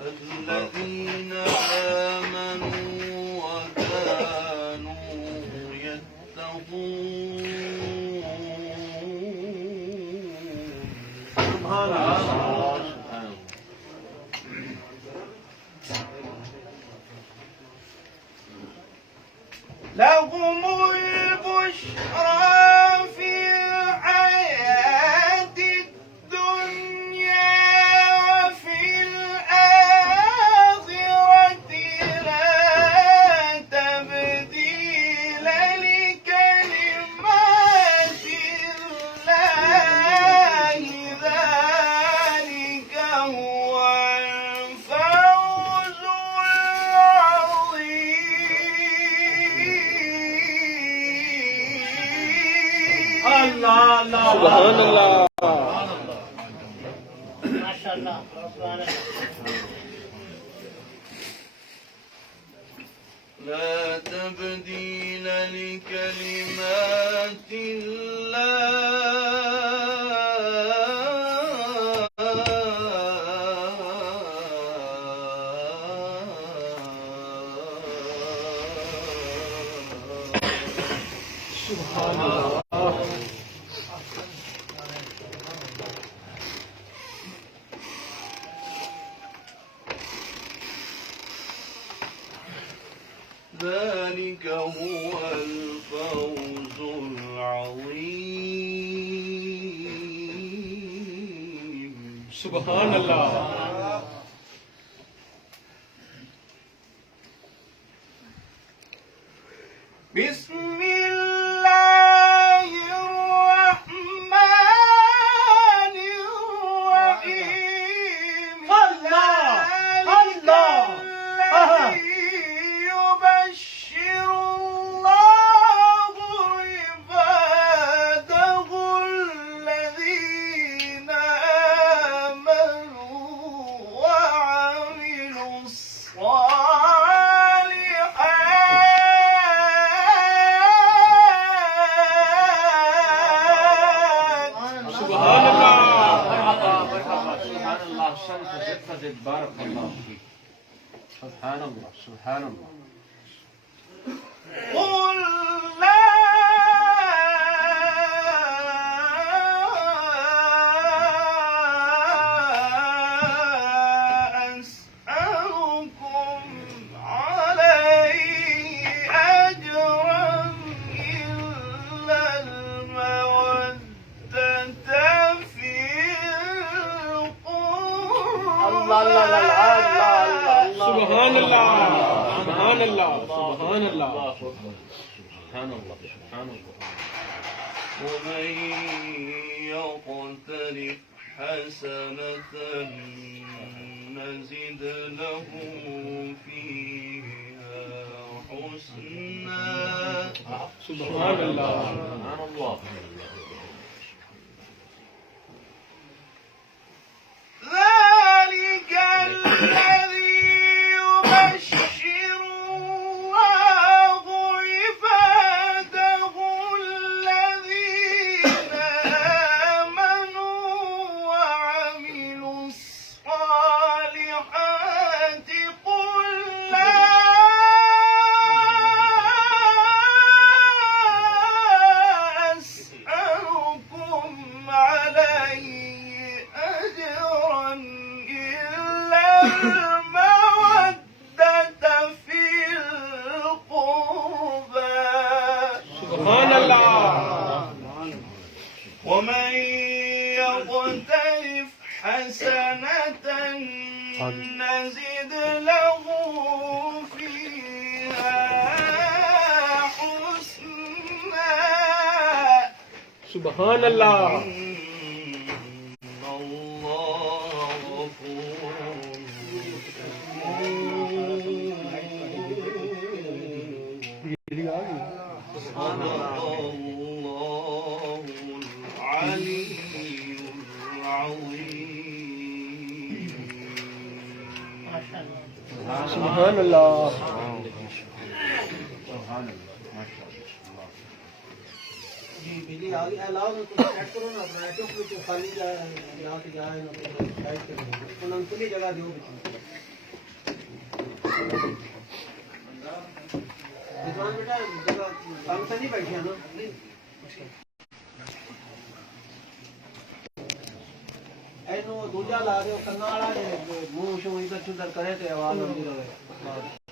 الذين آمنوا وكانوا يتقون. سبحان الله. لهم البشرى في الحياة الدنيا وفي الآخرة لا تبديل لكلمات الله ذلك هو الفوز العظيم. سبحان الله. ما شاء الله. سبحان الله. لا تبديل لكلمات الله. سبحان الله. ذلك هو الفوز العظيم. سبحان الله. بسم الله الرحمن الرحيم. يبشر الله عباده الذين آمنوا وعملوا الصالحات. سبحان الله. سبحان الله. صدق بارك الله فيك. سبحان الله. سبحان الله. قل لا أسألكم عليه أجرا إلا المودة في القربى. سبحان الله. سبحان الله. سبحان الله. سبحان الله. سبحان الله. ومن يقترف حسنة نزد له فيها حسنا. سبحان الله. سبحان الله. ذلك الذي يبشر الله عباده الذين آمنوا وعملوا الصالحات. قل لا أسألكم عليه أجرا إلا المودة في القربى. سبحان الله. ومن يقترف حسنة نزد له فيها حسنا. سبحان الله. إن الله غفور صدق الله العلي العظيم. ما شاء الله. سبحان الله. سبحان الله. ما شاء الله. बिजली आ गई अलाउ में तुम सेट करो ना अपना चुप में खाली यहाँ से जाए ना साइड करो उन्होंने खुली जगह दो विद्वान बेटा जगह काम से नहीं बैठे ना ਇਹਨੂੰ ਦੂਜਾ ਲਾ ਦਿਓ ਕੰਨਾਂ ਵਾਲਾ ਜੇ ਮੂੰਹ ਸ਼ੂ ਇਧਰ ਉਧਰ ਕਰੇ ਤੇ ਆਵਾਜ਼ ਆਉਂਦੀ ਰਹੇ